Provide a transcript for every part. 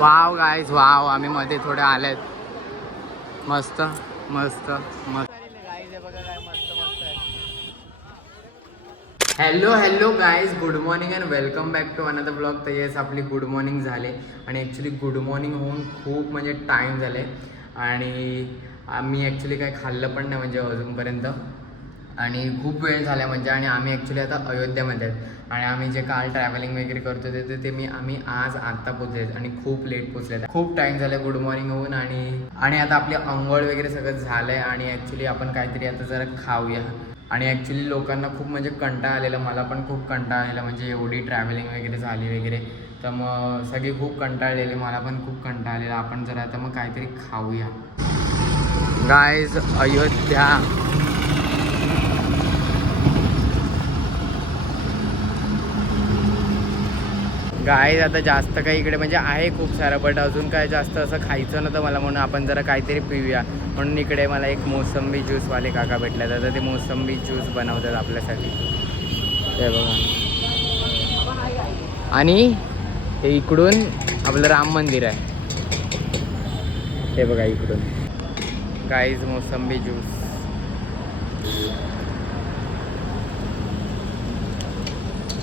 Wow guys wow, आम्ही मध्ये थोडे आलेत. मस्त मस्त मस्त गाईज हे बघा काय मस्त मस्त आहे. Hello hello guys, good morning and welcome back to another blog. तर येस, आपली गुड मॉर्निंग झाले आणि ॲक्च्युली गुड मॉर्निंग होऊन खूप म्हणजे टाईम झाले आणि आम्ही ॲक्च्युली काही खाल्लं पण नाही म्हणजे अजूनपर्यंत, आणि खूप वेळ झाला म्हणजे. आणि आम्ही ॲक्च्युली आता अयोध्यामध्ये आहेत आणि आम्ही जे काल ट्रॅव्हलिंग वगैरे करतो ते आम्ही आज आत्ता पोचलेत आणि खूप लेट पोचलेत. खूप टाईम झाला गुड मॉर्निंग होऊन आणि आता आपली अंघोळ वगैरे सगळं झालं आहे आणि ॲक्च्युली आपण काहीतरी आता जरा खाऊया. आणि ॲक्च्युली लोकांना खूप म्हणजे कंटाळा आलेला, मला पण खूप कंटाळा आलेला म्हणजे एवढी ट्रॅव्हलिंग वगैरे झाली वगैरे. तर मग सगळी खूप कंटाळलेली, मला पण खूप कंटाळा आलेला. आपण जरा आता मग काहीतरी खाऊया. गाईज अयोध्या गाईज, आता जास्त काही इकडे म्हणजे आहे खूप सारं, बट अजून काय जास्त असं खायचं नव्हतं मला, म्हणून आपण जरा काहीतरी पिऊया म्हणून इकडे मला एक मोसंबी ज्यूसवाले काका भेटले. तर ते मोसंबी ज्यूस बनवतात आपल्यासाठी, ते बघा. आणि हे इकडून आपलं राम मंदिर आहे, हे बघा इकडून. गाईज मोसंबी ज्यूस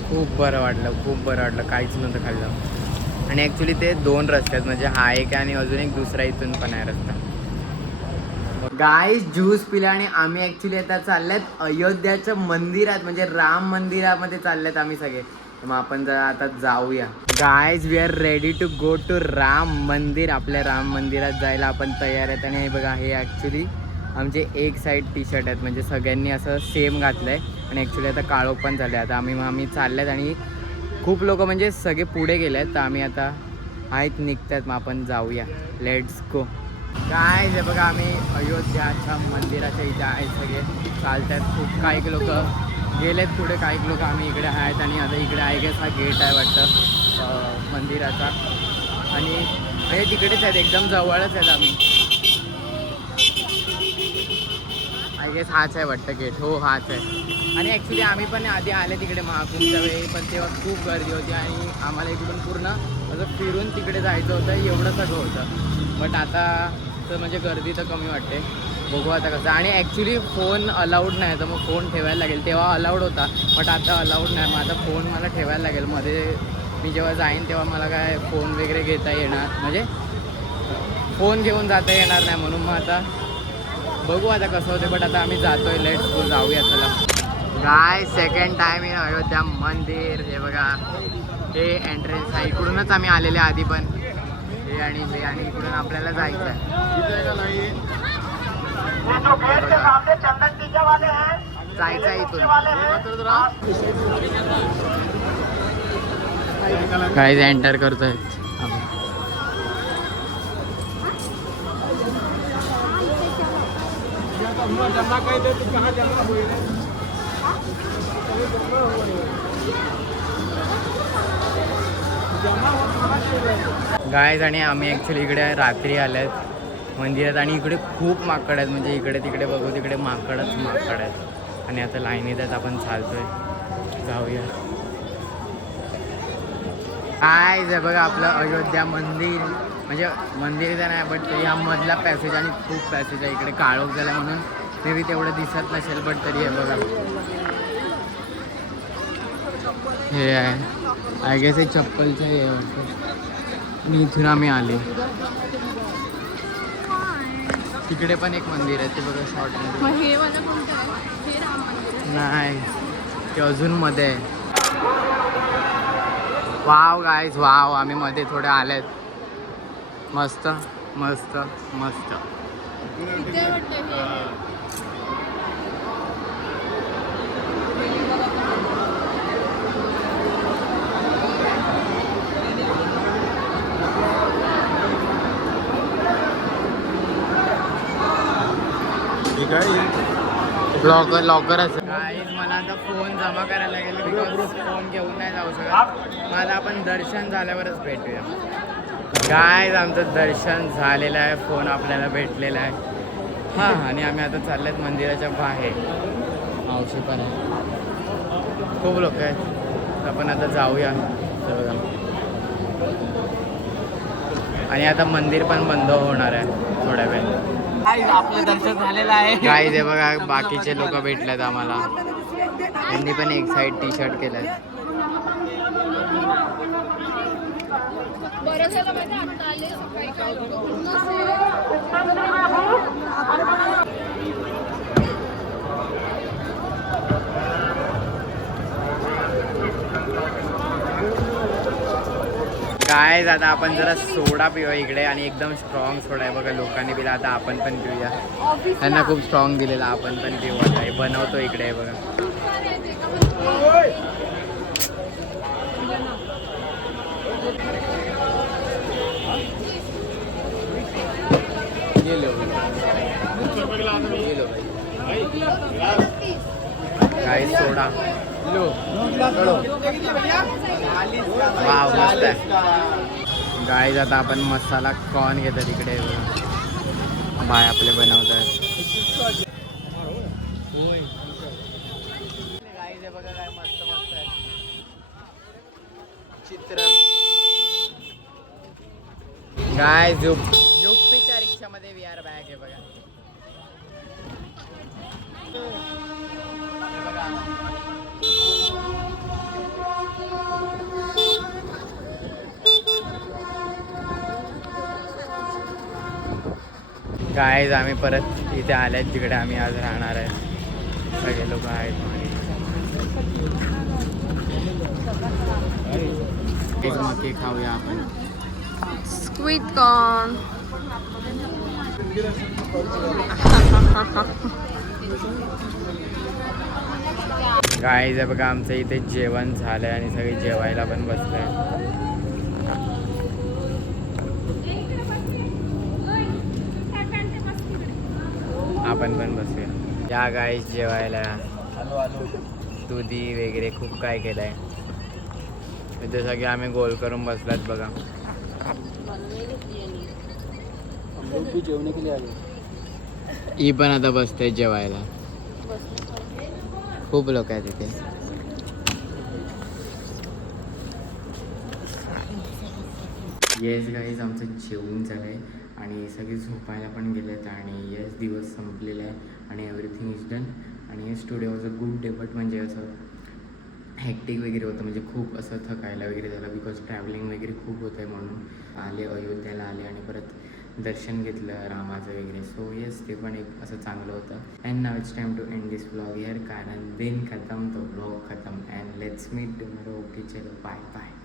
खूप बरं वाटलं, खूप बरं वाटलं. काहीच नव्हतं खाल्लं. आणि ॲक्च्युली ते 2 रस्ते आहेत, म्हणजे हा एक आणि अजून एक दुसरा इथून पण आहे रस्ता. गाईस ज्यूस पिला आणि आम्ही ॲक्च्युली आता चालल्यात अयोध्याच्या मंदिरात, म्हणजे राम मंदिरामध्ये चालल्यात आम्ही सगळे. मग आपण जरा आता जाऊया. Guys we are ready to go to Ram Mandir. आपल्या राम मंदिरात जायला आपण तयार आहेत. आणि हे बघा, हे ॲक्च्युली आमचे एक साईड टी शर्ट आहेत, म्हणजे सगळ्यांनी असं सेम घातलं आहे. आणि ॲक्च्युली आता काळोख पण झाले. आता आम्ही चालल्यात आणि खूप लोक म्हणजे सगळे पुढे गेले आहेत, तर आम्ही आता आहेत निघतात. मग आपण जाऊया, लेट्स गो. काय हे बघा, आम्ही अयोध्याच्या मंदिराच्या इथे आहेत, सगळे चालतात. खूप काही लोक गेलेत पुढे, काही लोक आम्ही इकडे आहेत. आणि आता इकडे आय गेस हा गेट आहे वाटतं मंदिराचा, आणि हे तिकडेच आहेत, एकदम जवळच आहेत आम्ही. आय गेस हाच आहे वाटतं गेट, हो हाच आहे. आणि ॲक्च्युली आम्ही पण आधी आले तिकडे महाकुंभच्या वेळी, पण तेव्हा खूप गर्दी होती आणि आम्हाला इकडून पूर्ण असं फिरून तिकडे जायचं होतं, एवढं सगळं होतं. बट आता तर म्हणजे गर्दी तर कमी वाटते, बघू आता कसं. आणि ॲक्च्युली फोन अलाउड नाही, तर मग फोन ठेवायला लागेल. तेव्हा अलाउड होता बट आता अलाउड नाही. मग आता फोन मला ठेवायला लागेल. मध्ये मी जेव्हा जाईन तेव्हा मला काय फोन वगैरे घेता येणार, म्हणजे फोन घेऊन जाता येणार नाही, म्हणून मग आता बघू आता कसं होते. बट आता आम्ही जातोय, लेट्स गो, जाऊया चला. गाय सेकंड टाइम इन अयोध्या मंदिर. हे बघा, हे एंट्रन्स आहे, इकडूनच आम्ही आलेले आधी पण. हे आणि हे, आणि इकडून आपल्याला जायचं आहे. जायचं आहे इथून. गाईज एंटर करतोय. गाईज आणि आम्ही ॲक्च्युली इकडे रात्री आले आहेत मंदिरात, आणि इकडे खूप माकड आहेत, म्हणजे इकडे तिकडे बघू तिकडे माकडच माकड आहेत. आणि आता लाईनीत आहेत, आपण चालतोय, जाऊया. गाईज हे बघा आपलं अयोध्या मंदिर, म्हणजे मंदिर तर नाही बट या मधला पॅसेज, आणि खूप पॅसेज आहे. इकडे काळोख झाला म्हणून मे बी तेवढं दिसत नसेल, बट तरी हे बघा, हे आहे आय गेस हे चप्पलचं हे वाटतं. आणि इथून आम्ही आले. तिकडे पण एक मंदिर आहे, ते बघा शॉर्टमध्ये. नाही, ते अजून मध्ये आहे. वाव गाईज वाव, आम्ही मध्ये थोडे आलेत. मस्त मस्त मस्त. लॉकरच गाईज. मला आता फोन जमा करायला लागेल, बिकॉज फोन घेऊन नाही जाऊ शकत. मला आपण दर्शन झाल्यावरच भेटूया. गाईज आमचं दर्शन झालेलं आहे, फोन आपल्याला भेटलेला आहे. हां, आणि आम्ही आता चाललेत मंदिराच्या बाहेर. मावशी पण आहे, खूप लोक आहेत. आपण आता जाऊया. आणि आता मंदिर पण बंद होणार आहे थोड्या वेळ. आपलं दर्शन झालेलं आहे. काय ते बघा बाकीचे लोक भेटलेत आम्हाला. त्यांनी पण एक साईड टी शर्ट केलंय. बरं झालं माहिती आता आले सकाळी काय काय आता आपण जरा सोडा पिऊया इकडे आणि एकदम स्ट्रॉंग सोडा आहे बघा. लोकांनी पिला आता आपण पण पिऊया. त्यांना खूप स्ट्रॉंग दिलेला आपण पण पिऊ आता. हे बनवतो इकडे आहे बघा. काय सोडा वाव मस्त आहे. गाईज आता आपण मसाला कॉर्न घेतो तिकडे बाय आपले बनवतात. गाईज हे बघा काय मस्त मस्त आहे चित्र. गाय झोपीच्या रिक्षामध्ये VR बॅग आहे बघा. गाईज आम्ही परत इथे आल्यात जिकडे आम्ही आज राहणार आहे. सगळे लोक आहेत. एक मकी खाऊया आपण. Sweet corn. गाईज बघा आमचं इथे जेवण झालंय आणि सगळे जेवायला पण बसलंय. आपण पण बसूया. या गाईज जेवायला. दुधी वगैरे खूप काय केलंय इथे. सगळे आम्ही गोल करून बसलात बघा. ही पण आता बसते जेवायला. खूप लोक आहेत इथे. येस गाईज आमचं जेवण झालंय आणि सगळे झोपायला पण गेलेत आणि येस दिवस संपलेला आहे आणि एव्हरीथिंग इज डन. आणि yes today was a good day. But म्हणजे असं हॅक्टिक वगैरे होतं म्हणजे खूप असं थकायला वगैरे झालं बिकॉज ट्रॅव्हलिंग वगैरे खूप होतं आहे म्हणून आले अयोध्याला आले आणि परत दर्शन घेतलं रामाचं वगैरे. सो येस ते पण एक असं चांगलं होतं. And now it's time to end this vlog here कारण दिन खतम तो व्लॉग खतम. And let's meet tomorrow. Okay चलो बाय बाय.